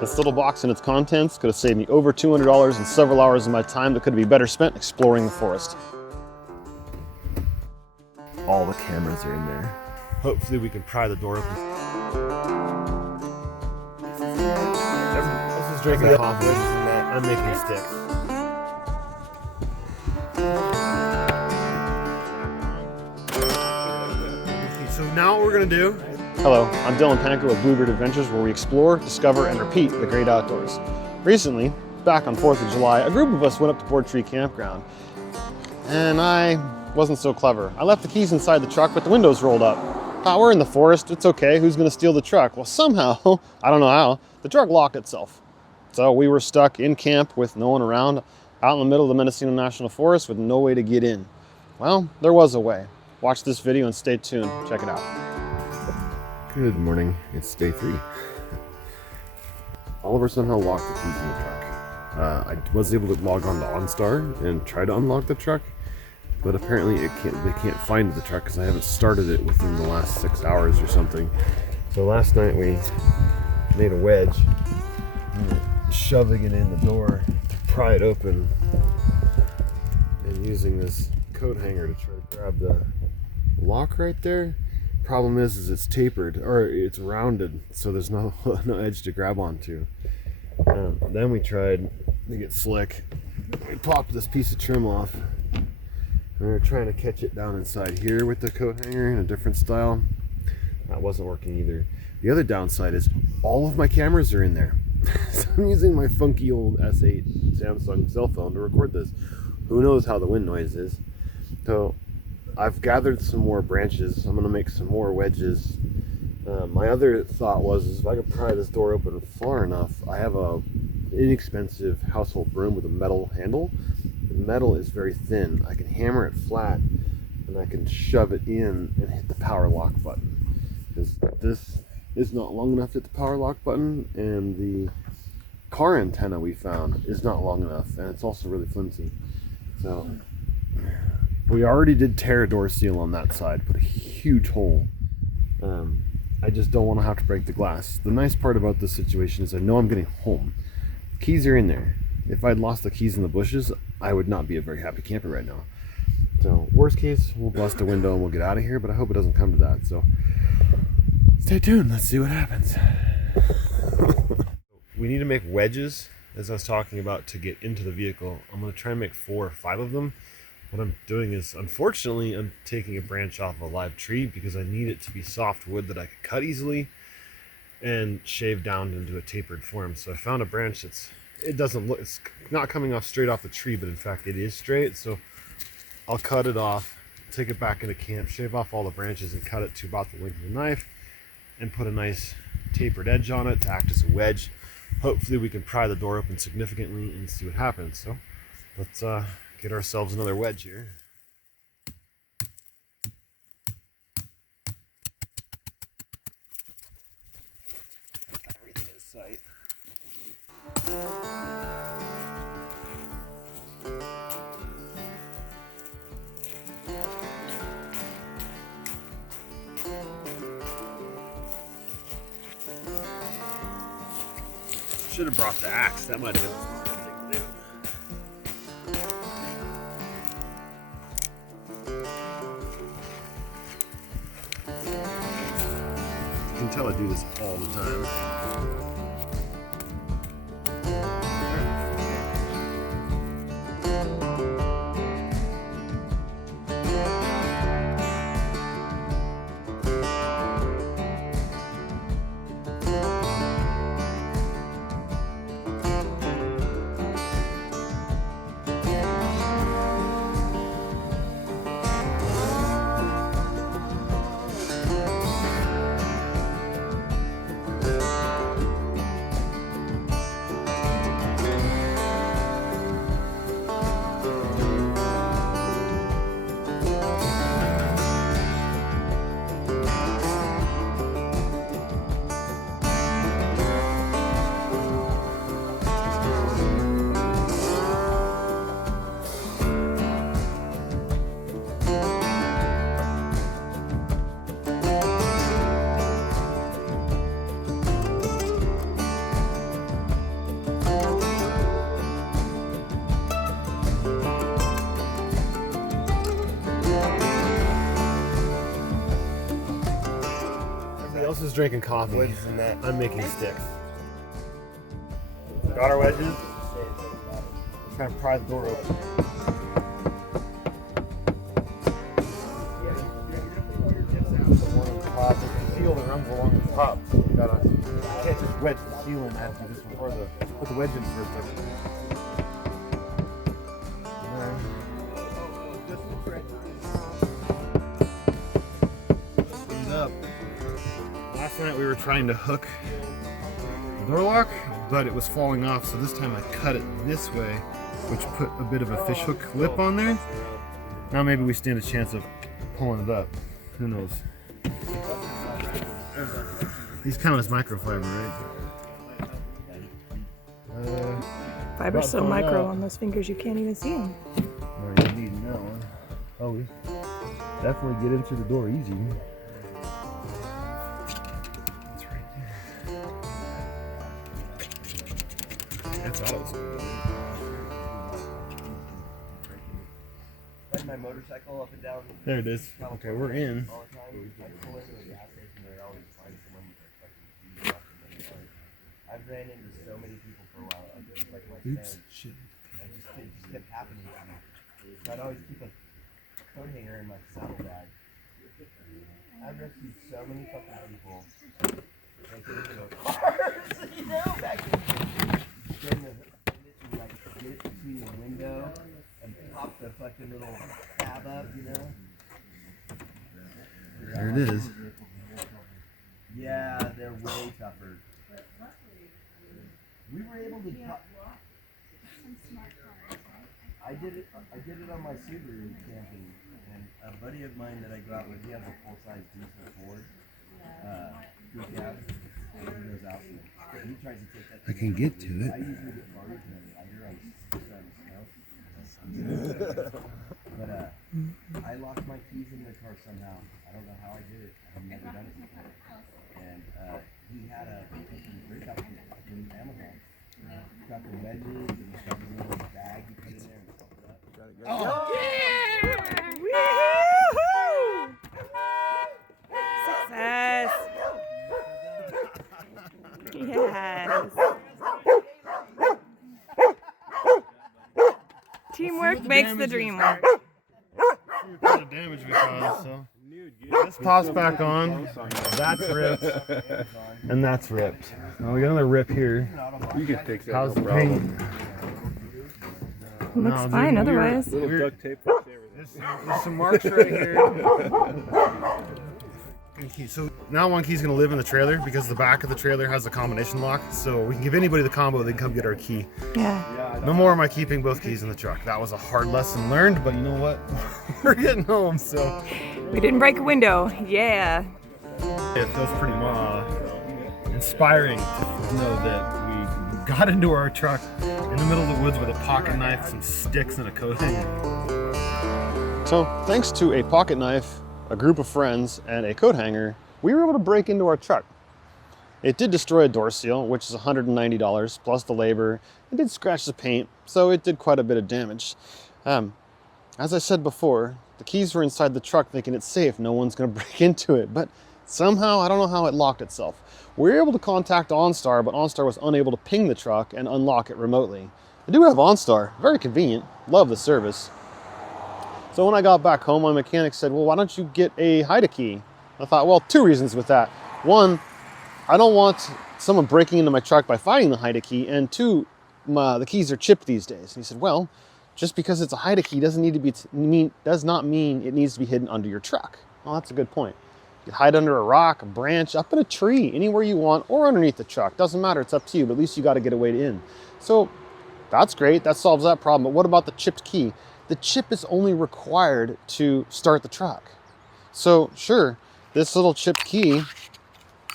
This little box and its contents could have saved me over $200 and several hours of my time that could be better spent exploring the forest. All the cameras are in there. Hopefully we can pry the door open. This is drinking coffee. I'm making sticks. So now what we're gonna do. Hello, I'm Dylan Panker with Bluebird Adventures, where we explore, discover, and repeat the great outdoors. Recently, back on 4th of July, a group of us went up to Board Tree Campground. And I wasn't so clever. I left the keys inside the truck, but the windows rolled up. We're in the forest, it's okay, who's gonna steal the truck? Well, somehow, I don't know how, the truck locked itself. So we were stuck in camp with no one around, out in the middle of the Mendocino National Forest with no way to get in. Well, there was a way. Watch this video and stay tuned. Check it out. Good morning, it's day 3. Oliver somehow locked the keys in the truck. I was able to log on to OnStar and try to unlock the truck, but apparently they can't find the truck because I haven't started it within the last 6 hours or something. So last night we made a wedge, shoving it in the door to pry it open, and using this coat hanger to try to grab the lock right there. Problem is it's tapered, or it's rounded, so there's no edge to grab onto. Then we tried to get slick. We popped this piece of trim off. We were trying to catch it down inside here with the coat hanger in a different style. That wasn't working either. The other downside is all of my cameras are in there. So I'm using my funky old S8 Samsung cell phone to record this. Who knows how the wind noise is. So I've gathered some more branches. I'm gonna make some more wedges. My other thought was if I could pry this door open far enough, I have a inexpensive household broom with a metal handle. The metal is very thin. I can hammer it flat and I can shove it in and hit the power lock button. Because this is not long enough to hit the power lock button, and the car antenna we found is not long enough, and it's also really flimsy. So we already did tear a door seal on that side, put a huge hole. I just don't want to have to break the glass. The nice part about this situation is I know I'm getting home. Keys are in there. If I'd lost the keys in the bushes, I would not be a very happy camper right now. So worst case, we'll bust a window and we'll get out of here, but I hope it doesn't come to that. So stay tuned, let's see what happens. We need to make wedges, as I was talking about, to get into the vehicle. I'm going to try and make 4 or 5 of them. What I'm doing is, unfortunately, I'm taking a branch off of a live tree because I need it to be soft wood that I could cut easily and shave down into a tapered form. So I found a branch it's not coming off straight off the tree, but in fact it is straight. So I'll cut it off, take it back into camp, shave off all the branches and cut it to about the length of the knife and put a nice tapered edge on it to act as a wedge. Hopefully we can pry the door open significantly and see what happens. So let's get ourselves another wedge here. Everything in sight. Should have brought the axe. That might have been the smartest thing to do. You can tell I do this all the time. else is drinking coffee. Wedges in that. I'm making sticks. Got our wedges. Trying to pry the door open. The seal that runs along the top, so you can't just wedge the seal in as you just put the wedge in for a second. Up. Last night we were trying to hook the door lock, but it was falling off, so this time I cut it this way, which put a bit of a fish hook lip on there. Now maybe we stand a chance of pulling it up. Who knows? These count as microfiber, right? Fiber's so micro on those fingers you can't even see them. Oh, you need that one. Oh, we definitely get into the door easy. It's right there. That's auto. Like my motorcycle up and down. There it is. Okay, we're in. All the time. I pull into a gas station, they always find someone with a fucking G-Rock in their car. I've ran into so many people for a while. Just like my Oops. friends. Shit. And it just kept happening to me. So I'd always keep a coat hanger in my saddlebag. I've rescued so many fucking people. Like get into those cars, you know, back in like get it between the window and pop the fucking little tab up, you know. There it is. Yeah, they're way tougher. We were able to pop. I did it on my Subaru camping, and a buddy of mine that I go out with, he has a full-size diesel Ford. Good cab. He goes out and he tries to take that. I can get to it. I usually get farther than under on snow. But I lost my keys in the car somehow. I don't know how I did it. I've never done it before. And he had a breakout from Amazon. Got the wedges and got the little bag you put in there and stuff it up. Oh! Yeah! Woohoo! Success! Yes! Teamwork makes the dream work. What kind of damage we caused, so. This pops back on. That's ripped. And that's ripped. Now we got another rip here. You can fix that. How's the no problem. paint? Looks fine otherwise. Little duct tape fix everything. There's some marks right here. So now one key's gonna live in the trailer because the back of the trailer has a combination lock. So we can give anybody the combo, they can come get our key. Yeah. No more am I keeping both keys in the truck. That was a hard lesson learned, but you know what? We're getting home, so. We didn't break a window. Yeah. It feels pretty inspiring to know that we got into our truck in the middle of the woods with a pocket knife, some sticks, and a coat hanger. So thanks to a pocket knife, a group of friends, and a coat hanger, we were able to break into our truck. It did destroy a door seal, which is $190 plus the labor. It did scratch the paint, so it did quite a bit of damage. As I said before, the keys were inside the truck thinking it's safe, no one's gonna break into it, but somehow, I don't know how it locked itself. We were able to contact OnStar, but OnStar was unable to ping the truck and unlock it remotely. I do have OnStar, very convenient, love the service. So when I got back home, my mechanic said, well, why don't you get a hide key? I thought, well, two reasons with that. One, I don't want someone breaking into my truck by finding the hide key, and two, the keys are chipped these days. And he said, well, just because it's a hide key does not mean it needs to be hidden under your truck. Well, that's a good point. You hide under a rock, a branch, up in a tree, anywhere you want, or underneath the truck. Doesn't matter, it's up to you, but at least you got to get a way in. So that's great, that solves that problem. But what about the chipped key? The chip is only required to start the truck. So sure, this little chipped key,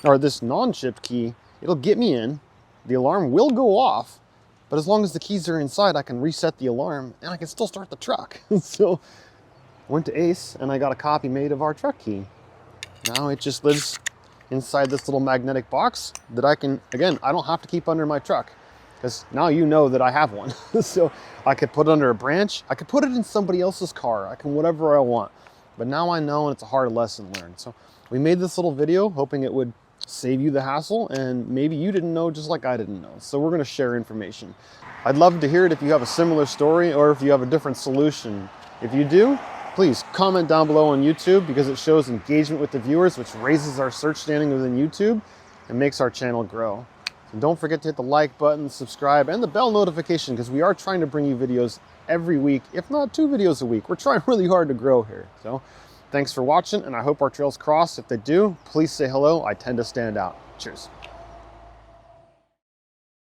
or this non-chipped key, it'll get me in, the alarm will go off, but as long as the keys are inside, I can reset the alarm and I can still start the truck. So I went to Ace and I got a copy made of our truck key. Now it just lives inside this little magnetic box that I can, again, I don't have to keep under my truck because now you know that I have one. So I could put it under a branch, I could put it in somebody else's car, I can whatever I want. but now I know, and it's a hard lesson learned. So we made this little video hoping it would save you the hassle, and maybe you didn't know just like I didn't know. So we're gonna share information. I'd love to hear it if you have a similar story or if you have a different solution. If you do, please comment down below on YouTube, because it shows engagement with the viewers, which raises our search standing within YouTube and makes our channel grow. And don't forget to hit the like button, subscribe, and the bell notification, because we are trying to bring you videos every week, if not 2 videos a week. We're trying really hard to grow here. So thanks for watching, and I hope our trails cross. If they do, please say hello. I tend to stand out. Cheers.